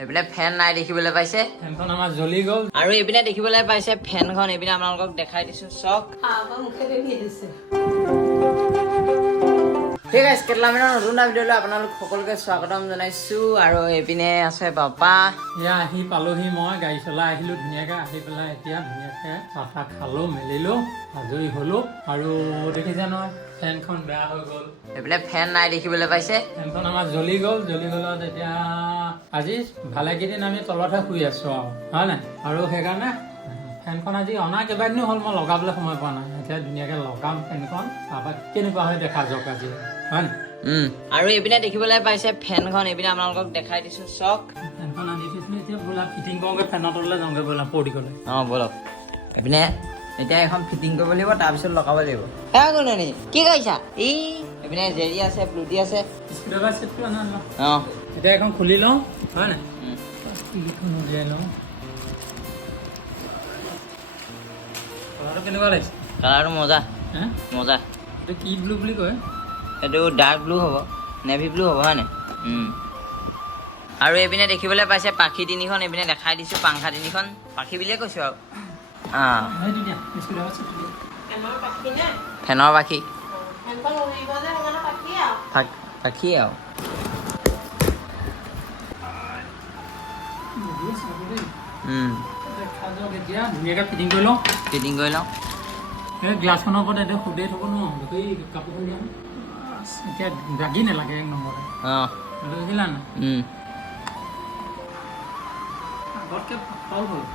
এইপিনে ফেন নাই দেখিবলৈ পাইছে? ফেনখন আমাৰ জ্বলি গ'ল। আৰু এইপিনে দেখিবলৈ পাইছে ফেনখন এইপিনে আপোনালোকক দেখাই দিছো। চক ঠিক আছে কেটলামিনৰ নতুন এটা ভিডিঅ'লৈ আপোনালোক সকলোকে স্বাগতম জনাইছো। আৰু এইপিনে আছে পাপা। এয়া আহি পালোহি মই গাড়ী চলাই আহিলো ধুনীয়াকে। আহি পেলাই এতিয়া ধুনীয়াকে চাহ তাহ খালো মেলিলো আজৰি হলো। আৰু দেখিছে নহয় ফেনখন বেয়া হৈ গ'ল। এইপিনে ফেন নাই দেখিবলৈ পাইছে। ফেনখন আমাৰ জ্বলি গ'ল জ্বলি গ'লত এতিয়া আজি ভালেকেইদিন আমি তলতহে শুই আছো আৰু হয় নাই? আৰু সেইকাৰণে ফেনখন আজি অনা কেইবাদিনো হ'ল মই লগাবলৈ সময় পোৱা নাই। এতিয়া ধুনীয়াকে লগাম ফেনখন তাৰপৰা কেনেকুৱা হয় দেখা যাওক আজি হয় নাই? আৰু এইপিনে দেখিবলৈ পাইছে ফেনখন এইপিনে আপোনালোকক দেখাই দিছো চক। ফেনখন আনি থৈছিলোঁ এতিয়া বোলা ফিটিং কৰোঁগৈ ফেনৰ তললৈ যাওঁগৈ বোলা পৰ্টিকলৈ অঁ বলক। এইপিনে এতিয়া এখন ফিটিং কৰিব লাগিব তাৰপিছত লগাব লাগিব। এ কোননি কি কৰিছা? ই এইপিনে জেৰি আছে প্লুটি আছে। অঁ। এতিয়া এখন খুলি লওঁ হয় নাই? উলিয়াই লওঁ। কালাৰটো কেনেকুৱা লাগিছে? কালাৰটো মজা। মজা। এইটো কি ব্লু বুলি কয়? এইটো ডাৰ্ক ব্লু হ'ব নেভি ব্লু হ'ব হয় নাই। আৰু এইপিনে দেখিবলৈ পাইছে পাখি তিনিখন এইপিনে দেখাই দিছোঁ পাংখা তিনিখন। পাখি বুলিয়ে কৈছোঁ আৰু। ফেনৰ পাখি পাখ- আৰু ফিটিং কৰি লওঁ এই গ্লাছখনৰ ওপৰত এতিয়া সুদেই থ'ব নোৱাৰোঁ দিয়া এতিয়া দাগি নালাগে এক নম্বৰতে অঁ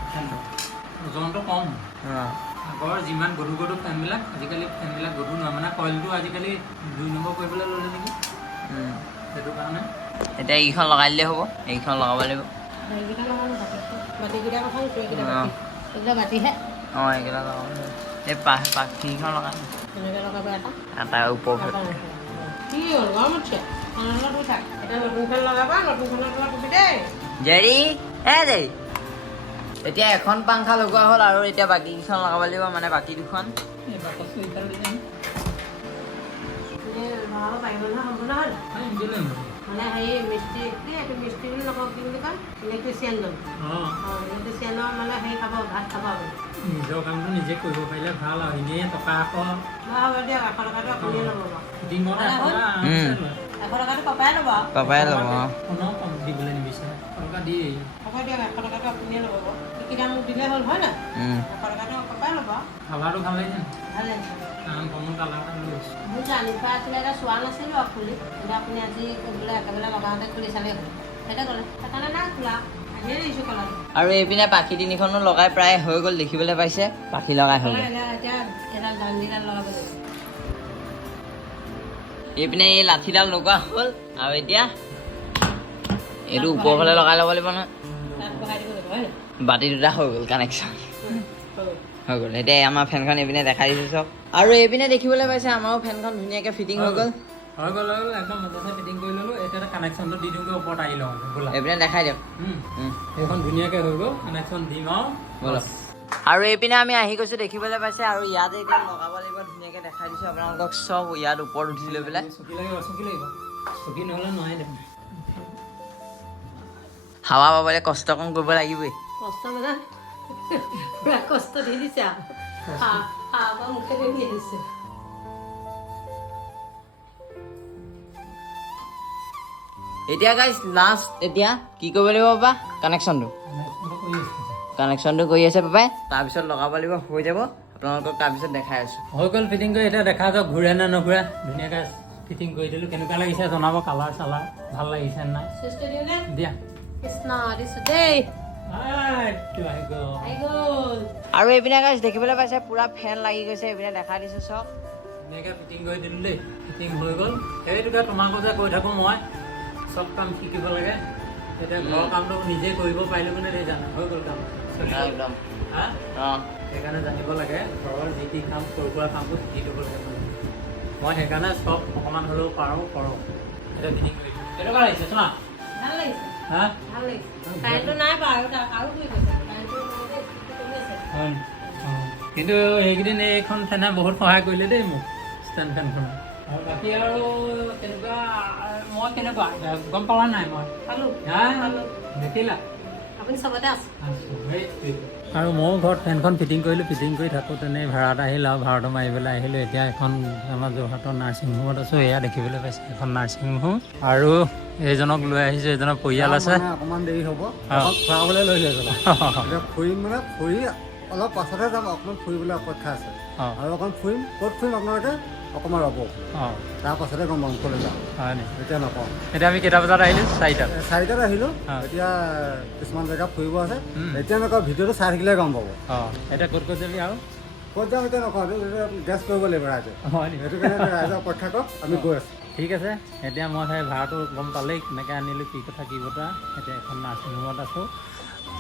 ফেনটো ওজনটো কম। আগৰ যিমান গধুৰ গধুৰ ফেনবিলাক আজিকালি ফেনবিলাক গধুৰ নহয় মানে কইলটো আজিকালি দুই নম্বৰ কৰিবলৈ ল'লে নেকি। সেইটো কাৰণে। এতিয়া এইকেইখন লগাই দিলেই হ'ব এইকেইখন লগাব লাগিব। অঁ। এইকেইটা লগাব লাগিব। এই পা পাখিকেইখন লগাই দিম। এটা। ওপৰ ফালে। জেৰি এ দেই এতিয়া এখন পাংখা লগোৱা হ'ল আৰু এতিয়া বাকীকেইখন লগাব লাগিব মানে বাকী দুখন। এই বাকচটো ইফালে দি দিম। এই দিলে হ'ল। মানে হেৰি মিস্ত্ৰী কি এইটো মিস্ত্ৰী বুলি নকওঁ কি বুলি কয়? ইলেক্ট্ৰিচিয়ানজন অঁ। অঁ ইলেক্ট্ৰিচিয়ানৰ মানে হেৰি খাব ভাত খাব আপুনি নিজৰ কামটো নিজে কৰিব পাৰিলে ভাল আৰু এনেই টকা আকৌ বাৰু হ'ব দিয়ক এশ টকাটো আপুনিয়ে ল'ব বাৰু। ফিটিঙতে এশ টকা উম। আৰামছে লয়। এশ টকাটো পাপাই ল'ব পাপাই দিবলৈ নিবিচাৰে এশ টকা দিয়ে হ'ব দিয়ক এশ টকাটো আপুনিয়ে ল'ব দিলে হ'ল হয় ল'ব। কালাৰটো ভাল লাগিছে নে? ভাল লাগিছে। কাৰণ কমন কালাৰ এটা লৈ লৈছোঁ। মোৰ জানি থোৱা আছিলে এতিয়া চোৱা নাছিলোঁ আৰু খুলি কিন্তু আপুনি আজি বোলে একেবাৰে লগাওঁতে খুলি চালেই হ'ল। সেইটোৱে ক'লে সেইকাৰণে নাই খোলা। আহিয়ে দিছোঁ কালাৰটো। আৰু এইপিনে পাখি তিনিখনো লগাই প্ৰায় হৈ গ'ল দেখিবলৈ পাইছে। পাখি লগাই হৈ গ'ল এইপিনে এই লাঠিডাল লগোৱা হ'ল। আৰু এতিয়া এইটো ওপৰ ফালে লগাই ল'ব লাগিব নহয়। বাতি দুটা হৈ গ'ল কানেকশ্যন হৈ গ'ল। এতিয়া আমাৰ ফেনখন এইপিনে দেখাই দিছোঁ চব। আৰু এইপিনে দেখিবলৈ পাইছে আমাৰো ফেনখন ধুনীয়াকৈ ফিটিং হৈ গ'ল। হৈ গ'ল হৈ গ'ল। একদম মজাছে ফিটিং কৰি ল'লোঁ এতিয়া কানেকশ্যনটো দি দিওঁগৈ ওপৰত আহি লওঁ বোলা। এইপিনে দেখাই দিয়ক। সেইখন ধুনীয়াকৈ হৈ গ'ল কানেকশ্যন দিম আৰু ব'লক আৰু এইপিনে আমি আহি গৈছোঁ দেখিবলৈ পাইছে আৰু ইয়াত এতিয়া লগাব লাগিব ধুনীয়াকৈ দেখাই দিছোঁ আপোনালোকক চব ইয়াত ওপৰত উঠি লৈ পেলাই। চকী লাগিব চকী লাগিব। চকী নহ'লে নোৱাৰে দেখোন। হাৱা পাবলৈ কষ্ট কম কৰিব লাগিবই। কষ্ট মানে পুৰা কষ্ট দি দিছে এতিয়া গাইজ লাষ্ট এতিয়া কি কৰিব লাগিব পাপা? কানেকশ্যনটো কানেকশ্যনটো কৰি আছোঁ পাপাই। তাৰপিছত লগাব লাগিব হৈ যাব। আপোনালোকক তাৰপিছত দেখাই আছোঁ। হৈ গ'ল ফিটিং কৰি এতিয়া দেখা যাওক ঘূৰে নে নুঘূৰে। ধুনীয়াকৈ ফিটিং কৰি দিলোঁ। কেনেকুৱা লাগিছে জনাব কালাৰ চালাৰ ভালো লাগিছে নাই? দিয়া। আৰু এইপিনে গাইজ দেখিবলৈ পাইছে পূৰা ফেন লাগি গৈছে এইপিনে দেখাই দিছোঁ চব। ধুনীয়াকৈ ফিটিং কৰি দিলোঁ দেই ফিটিং হৈ গ'ল। সেইটোকে তোমাকো যে কৈ থাকোঁ মই। চব কাম শিকিব লাগে। এতিয়া ঘৰৰ কামটো নিজে কৰিব পাৰিলোঁ মানে দেই জানা হৈ গ'ল কাম। একদম। হা? অঁ। সেইকাৰণে জানিব লাগে ঘৰৰ যি টি কাম সৰু সুৰা কামবোৰ শিকি ল'ব লাগে মই সেইকাৰণে চব অকণমান হ'লেও পাৰোঁ কৰোঁ। এতিয়া ফিটিং কৰি দিওঁ কেনেকুৱা লাগিছে চোৱা ভালো লাগিছে। হা কাৰেণ্টটো নাই বাৰু আৰু কাৰেণ্টটো। কিন্তু এইকেইদিন এইখন ফেনে বহুত সহায় কৰিলে দেই মোক ষ্টেণ্ড ফেনখনে আৰু বাকী আৰু কেনেকুৱা মই কেনেকুৱা গম পালা নাই মই দেখিলা আপুনি চবতে আছে আৰু ময়ো ঘৰত ফেনখন ফিটিং কৰিলোঁ ফিটিং কৰি থাকোঁতেনে ভাড়াত আহিল আৰু ভাড়াটো মাৰি পেলাই আহিলোঁ। এতিয়া এখন আমাৰ যোৰহাটৰ নাৰ্ছিং হোমত আছোঁ এয়া দেখিবলৈ পাইছে এখন নাৰ্ছিং হোম আৰু এইজনক লৈ আহিছোঁ এইজনৰ পৰিয়াল আছে। মানে অকণমান দেৰি হ'ব। ফুৰাবলৈ লৈ লৈ গ'লা ফুৰিম মানে ফুৰি অলপ পাছতহে যাম অকণমান ফুৰিবলৈ অপেক্ষা আছে। আৰু অকণ ফুৰিম ক'ত ফুৰিম আপোনালোকে? অকণমান ৰ'ব। অঁ। তাৰ পাছতে গম পাম ক'লৈ নি? এতিয়া নকওঁ এতিয়া আমি কেইটা বজাত আহিলোঁ? চাৰিটাত। চাৰিটাত আহিলোঁ। এতিয়া কিছুমান জেগা ফুৰিব আছে। এতিয়া নকওঁ ভিডিঅ'টো চাই থাকিলে গম পাব। অঁ। এতিয়া ক'ত ক'ত যাবি আৰু? ক'ত যাম এতিয়া নকওঁ গেছ কৰিব লাগিব ৰাইজে। সেইটো কাৰণে এতিয়া ৰাইজে অপেক্ষা কৰক আমি গৈ আছোঁ। ঠিক আছে। এতিয়া মই সেই ভাড়াটো গম পালেই কেনেকৈ আনিলোঁ কি কথা কি বতৰা। এতিয়া এখন নাৰ্ছিং হোমত আছোঁ।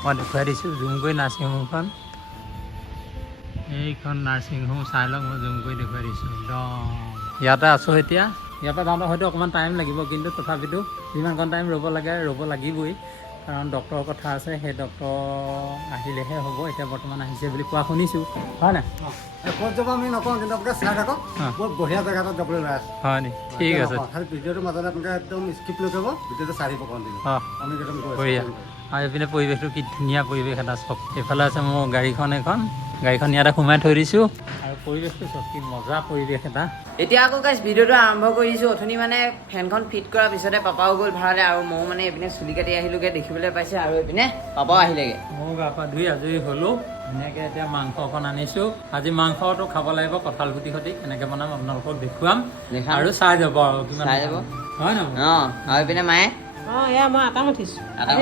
মই দেখুৱাই দিছোঁ জুম কৰি নাৰ্ছিং হোমখন। এইখন নাৰ্ছিং হোম চাই লওক মই জুম কৰি দেখুৱাই দিছোঁ। একদম ইয়াতে আছোঁ এতিয়া। ইয়াৰ পৰা যাওঁতে হয়তো অকণমান টাইম লাগিব কিন্তু তথাপিতো যিমানকণ টাইম ৰ'ব লাগে ৰ'ব লাগিবই। কাৰণ ডক্তৰৰ কথা আছে সেই ডক্তৰ আহিলেহে হ'ব এতিয়া বৰ্তমান আহিছে বুলি কোৱা শুনিছোঁ। হয় নাই? ক'ত যাব আমি নকওঁ কিন্তু আপোনালোকে চাই থাকক। বহুত বঢ়িয়া জেগা এটাত যাবলৈ লৈ আছোঁ। হয় নি? ঠিক আছে। খালি ভিডিঅ'টোৰ মাজতে আপোনালোকে একদম স্কিপ লৈ যাব ভিডিঅ'টো চাই দিব কণ্টিনিউ আমি একদম আৰু এইপিনে পৰিৱেশটো কি ধুনীয়া পৰিৱেশ এটা চাওক এইফালে আছে মোৰ গাড়ীখন এখন। গাড়ীখন ইয়াতে সোমাই থৈ দিছোঁ। আৰু পৰিৱেশটো চাওক কি মজা পৰিৱেশ এটা। এতিয়া আকৌ গাইছ ভিডিঅ'টো আৰম্ভ কৰি দিছোঁ। অথনি মানে ফেনখন ফিট কৰাৰ পিছতে পাপাও গ'ল ভাড়ালৈ আৰু ময়ো মানে এইপিনে চুলি কাটি আহিলোগৈ দেখিবলৈ পাইছে আৰু এইপিনে পাপাও আহিলেগৈ। ময়ো গা পা ধুই আজৰি হ'লোঁ। ধুনীয়াকৈ এতিয়া মাংস অকণ আনিছোঁ। আজি মাংসটো খাব লাগিব কঁঠাল গুটি সৈতে। কেনেকৈ বনাম আপোনালোকক দেখুৱাম। আৰু চাই যাব আৰু কিমান চাই যাব। হয় নহয়? অঁ আৰু এইপিনে মায়ে હા યા મಾ કામ થીસ અરે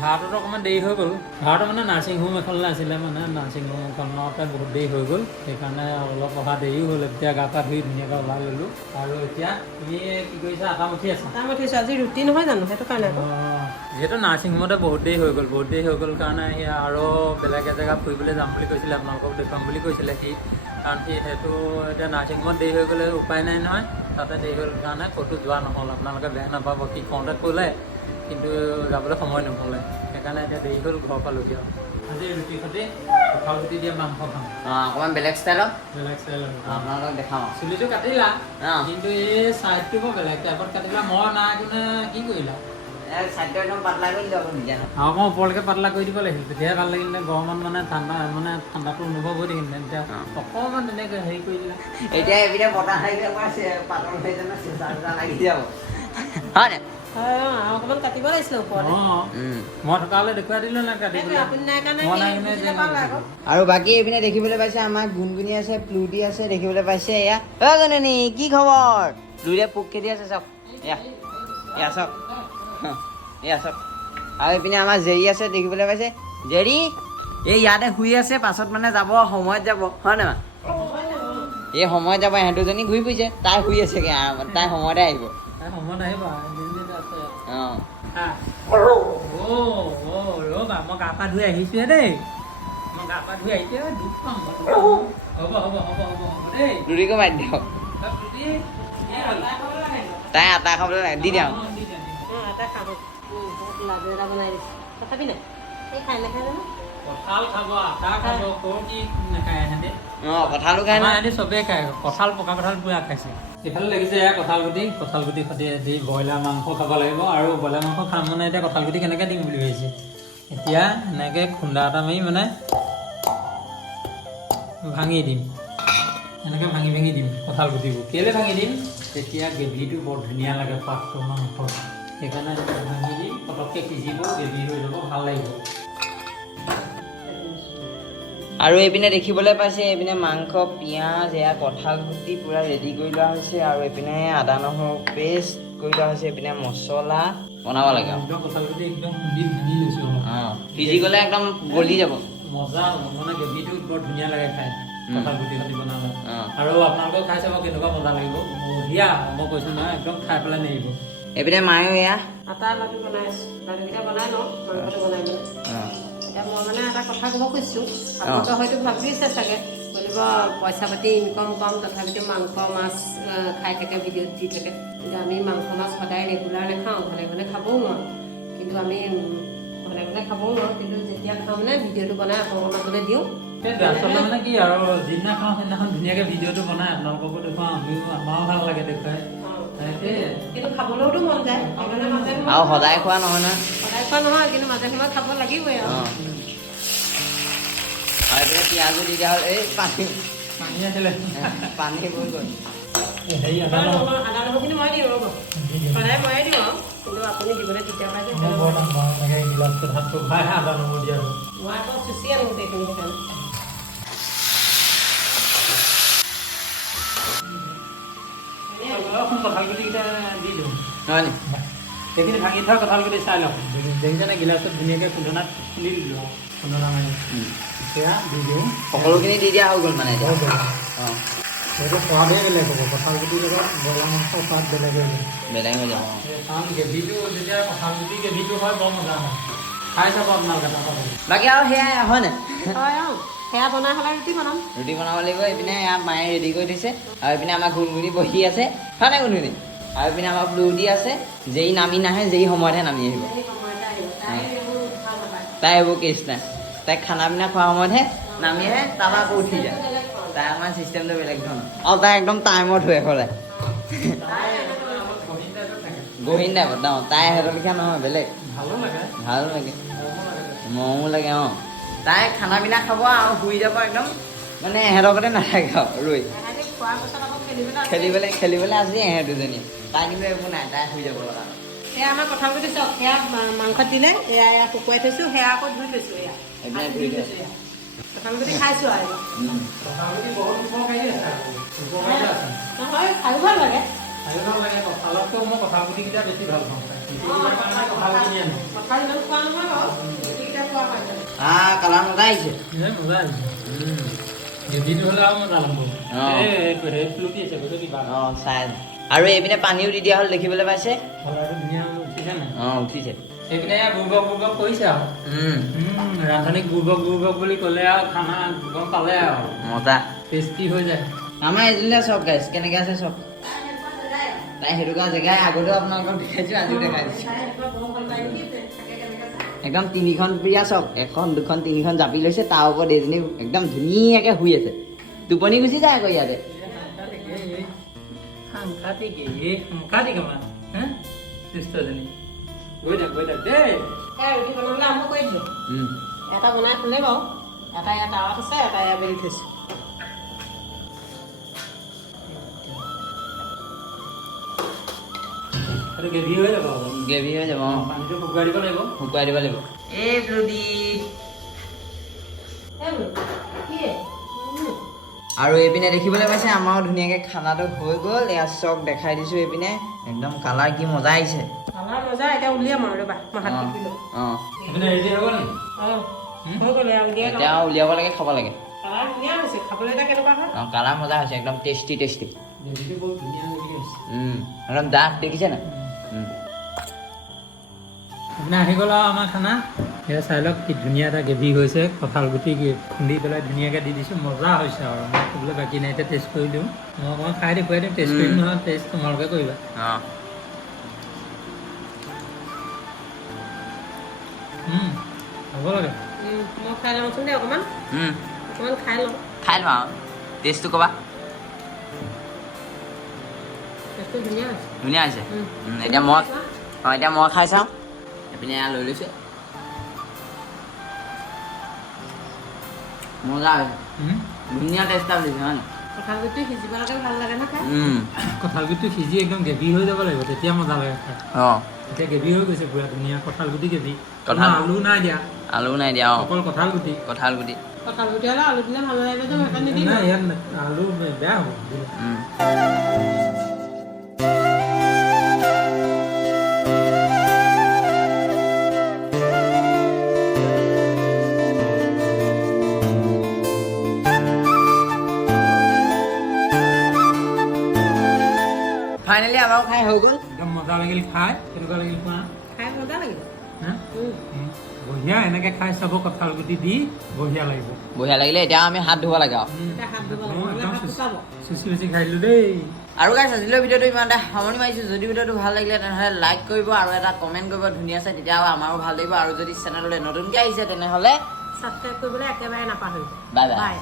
ভাড়াটোতো অকণমান দেৰি হৈ গ'ল। ভাড়াটো মানে নাৰ্ছিং হোম এখনলৈ আছিলে মানে নাৰ্ছিং হোমখনতে বহুত দেৰি হৈ গ'ল। সেইকাৰণে অলপ অহা দেৰিও হ'ল এতিয়া গা পা ধুই ধুনীয়াকৈ ওলাই ল'লোঁ। আৰু এতিয়া তুমি কি কৰিছা? আটা মুঠি আছা? আটা মঠিছোঁ আজি ৰুটি নহয় জানো? সেইটো কাৰণে যিহেতু নাৰ্ছিং হোমতে বহুত দেৰি হৈ গ'ল বহুত দেৰি হৈ গ'ল কাৰণে সি আৰু বেলেগ এজেগা ফুৰিবলৈ যাম বুলি কৈছিলে আপোনালোকক দেখুৱাম বুলি কৈছিলে সি। কাৰণ সি সেইটো এতিয়া নাৰ্ছিং হোমত দেৰি হৈ গ'লে উপায় নাই নহয়। তাতে দেৰি হ'ল কাৰণে ক'তো যোৱা নহ'ল। আপোনালোকে বেয়া নাপাব সি কওঁতে ক'লে। কিন্তু যাবলৈ সময় নহ'লে। সেইকাৰণে এতিয়া দেৰি হ'ল ঘৰ পালোহি আৰু। আজি ৰুটি সৈতে কঁঠাল গুটি দিয়া মাংস খাম। অঁ অকণমান বেলেগ ষ্টাইলত বেলেগ ষ্টাইল আপোনালোকক দেখাওঁ। চুলিটো কাটিলা কিন্তু এই ছাইডটো বৰ বেলেগ। টাইপত কাটিলা মই নাই কোনে কি কৰিলা? চাইডটো আৰু অকণ ওপৰলৈকে পাতলা কৰি দিব লাগিছিল তেতিয়াহে ভাল লাগিলে গৰমত মানে ঠাণ্ডা মানে ঠাণ্ডাটো অনুভৱ হৈ থাকিলে অকণমান তেনেকৈ হেৰি কৰি দিলে। এতিয়া এইপিনে বতাহ লাগিলে পাতল হৈ যাব। হয় নাই আৰু বাকী এইপিনে দেখিবলৈ পাইছে আমাৰ গুণগুণি আছে প্লুটি আছে দেখিবলৈ পাইছে এয়া। অ গুণগুণি কি খবৰ? প্লুটিয়ে পোক খেদি আছে চাওক। এয়া এয়া চাওক। এয়া চাওক। আৰু এইপিনে আমাৰ জেৰি আছে দেখিবলৈ পাইছে। জেৰি? এই ইয়াতে শুই আছে পাছত মানে যাব সময়ত যাব হয় নহয়? এই সময়ত যাব ইহঁত দুজনী ঘূৰি ফুৰিছে তাই শুই আছেগৈ আৰামত তাই সময়তে আহিব। সময়ত আহিবা કાપા ધોયા હી છે રે માં કાપા ધોયા છે દુખમ હબો હબો હબો હબો રે ડુડી કો માર દો ડુડી તાય આતા ખબર ના દી દે હા આતા ખાવ ભૂખ લાગે રા બનાવી તો ખાબી ને એ ખાઈ ને ખાઈ ને কঁঠাল খাব আটা খাব কি নাখায় সিহঁতে অঁ কঁঠালো খাই নহয় সিহঁতি চবেই খায় কঁঠাল পকা কঁঠাল পুৰা খাইছে। এইফালে লাগিছে এয়া কঁঠাল গুটি কঁঠাল গুটি সৈতে দি ব্ৰইলাৰ মাংস খাব লাগিব আৰু ব্ৰইলাৰ মাংস খাম মানে এতিয়া কঁঠাল গুটি কেনেকৈ দিম বুলি ভাবিছে। এতিয়া এনেকৈ খুন্দা এটা মাৰি মানে ভাঙি দিম। এনেকৈ ভাঙি ভাঙি দিম কঁঠাল গুটিবোৰ। কেলৈ ভাঙি দিম? তেতিয়া গ্ৰেভিটো বৰ ধুনীয়া লাগে পাতটো মাংস। সেইকাৰণে ভাঙি দিম পটককৈ সিজিব গ্ৰেভি হৈ যাব ভাল লাগিব। আৰু এইপিনে দেখিবলৈ পাইছে এইপিনে মাংস পিঁয়াজ এয়া কঁঠাল গুটি পূৰা ৰেডি কৰি লোৱা হৈছে আৰু এইপিনে আদা নহৰু পেষ্ট কৰি লোৱা হৈছে এইপিনে মছলা বনাব লাগে অঁ সিজি গ'লে একদম গলি যাব। মজা মানে গ্ৰেভিটো বৰ ধুনীয়া লাগে খাই। কঁঠাল গুটি সৈতে বনালে। আৰু আপোনালোকেও খাই চাব কেনেকুৱা মজা লাগিব। বঢ়িয়া মই কৈছোঁ নহয় একদম খাই পেলাই নেৰিব। এইপিনে মায়ো এয়া। আটা লাডু বনাই আছোঁ। লাডুকেইটা বনাই লওঁ বনাই এতিয়া মই মানে এটা কথা ক'ব খুজিছোঁ। আপোনালোকে হয়তো ভাবিছে চাগে বুলিব পইচা পাতি ইনকম কম তথাপিতো মাংস মাছ খাই থাকে ভিডিঅ'ত দি থাকে। কিন্তু আমি মাংস মাছ সদায় ৰেগুলাৰ নাখাওঁ ঘনে ঘনে খাবও নোৱাৰোঁ। কিন্তু আমি ঘনে ঘনে খাবও নোৱাৰোঁ কিন্তু যেতিয়া খাওঁ মানে ভিডিঅ'টো বনাই আপোনালোকৰ মাজলৈ দিওঁ। আচলতে মানে কি আৰু যিদিনা খাওঁ সেইদিনাখন ধুনীয়াকৈ ভিডিঅ'টো বনাই আপোনালোককো দেখুৱাওঁ আমিও আমাৰো ভাল লাগে দেখুৱাই। সেইটোৱে কিন্তু খাবলৈওতো মন যায় আৰু সদায় খোৱা নহয় নহয়। সদায় খোৱা নহয় কিন্তু মাজে সময়ে খাব লাগিবই আৰু। এইপিনে পিঁয়াজো দি দিয়া হ'ল এই পানী। পানী আছিলে। পানী পৰি গ'ল। হেৰি আদা আদা নহৰু নহৰু- আদা নহৰুখিনি মই দিওঁ ৰ'ব। দি দিওঁ। সদায় ময়ে দিওঁ আৰু। কিন্তু আপুনি দিবলৈ তেতিয়া পাই যে মই বৰ টান পাওঁ এনেকৈ গিলাচটোত হাতটো ভৰাই আদা নহৰু দিয়াটো মই আকৌ চুচি আনো গোটেইখিনি সেইকাৰণে। অলপমান কঁঠালগুটিকেইটা দি দিওঁ। নহয় নি? সেইখিনি ভাঙি থোৱা কঁঠালগুটি চাই লওক যেনেকৈ গিলাচত ধুনীয়াকৈ খুন্দনাত খুন্দি দিলোঁ। খুন্দনা মাৰি উম। এতিয়া দি দিওঁ। সকলোখিনি দি দিয়া হৈ গ'ল মানে হৈ গ'ল। অঁ। সেইটো সোৱাদেই বেলেগ হ'ব কঁঠালগুটিৰ লগত ব্ৰইলাৰ মাংসৰ সোৱাদ বেলেগ হৈ যায়। বেলেগ হৈ যাব কাৰণ গ্ৰেভিটো যেতিয়া কঁঠালগুটি গ্ৰেভিটো হয় বৰ মজা হয়। খাই চাব আপোনালোকে বাকী আৰু সেয়াই হয় নাই? হয় অঁ। সেয়া বনাই হ'লে ৰুটি বনাম। ৰুটি বনাব লাগিব এইপিনে এয়া মায়ে ৰেডি কৰি থৈছে আৰু এইপিনে আমাৰ গুণগুণি বহি আছে। হয় নাই গুণগুণি আৰু এইপিনে আমাৰ ব্লুডি আছে যেই নামি নাহে যেই সময়তহে নামি আহিব। তাই এইবোৰ কেছ নাই। তাই খানা পিনা খোৱা সময়তহে নামি আহে তাৰপৰা আকৌ উঠি যায়। তাই আমাৰ চিষ্টেমটো বেলেগ ধৰণৰ। আৰু তাই একদম টাইমত শুৱে সদায় গহীন টাইপত অঁ তাই সিহঁতৰ লিখা নহয় বেলেগ। ভালো লাগে। ভালো লাগে। মৰমো লাগে অঁ। তাই খানা পিনা খাব আৰু শুই যাব একদম। মানে লগতে নাথাকে আৰু ৰৈ। এহেঁতি খোৱাৰ পিছত আকৌ খেলিবলৈ। খেলিবলৈ খেলিবলৈ আছে এহেঁত দুজনী তাই কিন্তু একো নাই তাই শুই যাব লগা সেয়া আমাৰ কঁঠালগুটি চাওক সেয়া মা- মাংসত দিলে এয়া এয়া শুকুৱাই থৈছোঁ সেয়া আকৌ ধুই লৈছোঁ এয়া ধুই ধুই লৈছোঁ এয়া কঁঠালগুটি খাইছোঁ আৰু উম। কঁঠালগুটি বহুত উপকাৰী আছে আকৌ। উপকাৰী আছে নহয় খায়ো ভাল লাগে খায়ো ভাল লাগে কঁঠালতকৈ মই কঁঠালগুটিকেইটা বেছি ভাল পাওঁ খাই সেইকেইটাৰ কাৰণে কঁঠাল কিনি আনো কঁঠাল ইমান খোৱা নহয় বাৰু গুটিকেইটা খোৱা হয় বাৰু। আহ কালাৰ মজা আহিছে এ মজা আহিছে গ্ৰেভিটো হ'লে আৰু এইপিনে পানীও দি দিয়া হ'ল দেখিবলৈ পাইছে? অঁ উঠিছে। এইপিনে বুৰ্বক বুৰ্বক কৰিছে আৰু। ৰান্ধনীক বুৰ্বক বুৰ্বক বুলি ক'লে আৰু খানা গম পালে আৰু। মজা। টেষ্টি হৈ যায়। আমাৰ এইজনীলে চব গাইছ কেনেকে আছে চব? তাই সেইটো কৰা জেগাই আগতেও আপোনালোকক দেখাইছো আজিও দেখাই একদম তিনিখন প্ৰিয়া চব এখন দুখন তিনিখন জাপি লৈছে তাৰ ওপৰত এইজনী একদম ধুনীয়াকে শুই আছে। টোপনি গুচি যায় আকৌ ইয়াতে। এটা বনাই থ'লে বাৰু। এটা ইয়াত টাৱাত আছে এটা ইয়াত বেলি থৈছোঁ। গ্ৰেভি হৈ যাব গ্ৰেভি হৈ যাব। অঁ পানীটো শুকুৱাই দিব লাগিব শুকুৱাই দিব লাগিব এই ব্লুডি এই বোলো, কি? উম। আৰু এইপিনে দেখিবলৈ পাইছে আমাৰো ধুনীয়াকে খানাটো হৈ গ'ল। এয়া চক দেখাই দিছো এইপিনে একদম কালাৰ কি মজা আহিছে। কালাৰ মজা এতিয়া উলিয়াম আৰু ৰ'বা অঁ উলিয়াব লাগে খাব লাগে। কালাৰ মজা হৈছে একদম টেষ্টি টেষ্টি একদম ডাঠ দেখিছে না? এইপিনে আহি গ'ল আৰু আমাৰ খানা। এয়া চাই লওক কি ধুনীয়া এটা গ্ৰেভি হৈছে। কঁঠাল গুটি কি খুন্দি পেলাই ধুনীয়াকৈ দি দিছোঁ। মজা হৈছে আৰু। মই ক'বলৈ বাকী নাই এতিয়া টেষ্ট কৰি দিওঁ। মই অকণমান খাই দেখুৱাই দিম। টেষ্ট কৰিম। নহয় টেষ্ট তোমালোকে কৰিবা। হ'ব লাগে। মই খাই লওঁচোন দেই অকণমান। অকণমান খাই লওঁ। খাই লওঁ আৰু। টেষ্টটো ক'বা। ধুনীয়া হৈছে হৈছে এতিয়া মই অঁ এতিয়া মই খাই চাওঁ এইপিনে এয়া লৈ লৈছে মজা হৈছে ধুনীয়া টেষ্ট এটা বুলিছে হয় নাই কঁঠাল গুটি সিজিব লাগে ভাল লাগে ন খাই উম, কঁঠাল গুটিটো সিজি একদম গ্ৰেভি হৈ যাব লাগিব তেতিয়া মজা লাগে খাই অঁ এতিয়া গ্ৰেভি হৈ গৈছে পুৰা ধুনীয়া কঁঠাল গুটি গ্ৰেভি কঁঠাল- আলু নাই দিয়া আলু নাই দিয়া অঁ অকল কঁঠাল গুটি কঁঠাল গুটি কঁঠাল গুটি হ'লে আলু দিলে ভাল লাগিব যে মই সেইকাৰণে নিদিলোঁ নাই ইয়াত আলু বেয়া হ'ব উম। খাই হৈ গ'ল। একদম মজা লাগিল খাই কেনেকুৱা লাগিল খোৱা খাই মজা লাগিব হা? উম। উম, বঢ়িয়া এনেকে খাই চাব কঁঠাল গুটি দি বঢ়িয়া লাগিব। বঢ়িয়া লাগিলে এতিয়া আমি হাত ধুব লাগে আৰু। চুচি- চুচি খাই দিলো দেই। গাইছ আজিলৈ ভিডিঅ'টো ইমানতে সামৰণি মাৰিছোঁ। যদি ভিডিঅ'টো ভালো লাগিলে তেনেহ'লে লাইক কৰিব আৰু এটা কমেণ্ট কৰিব ধুনীয়া চাই তেতিয়া আমাৰো ভালো লাগিব। আৰু যদি চেনেললৈ নতুনকৈ আহিছে তেনেহ'লে ছাবস্ক্ৰাইব কৰিবলৈ একেবাৰে নাপাহৰিব। বাই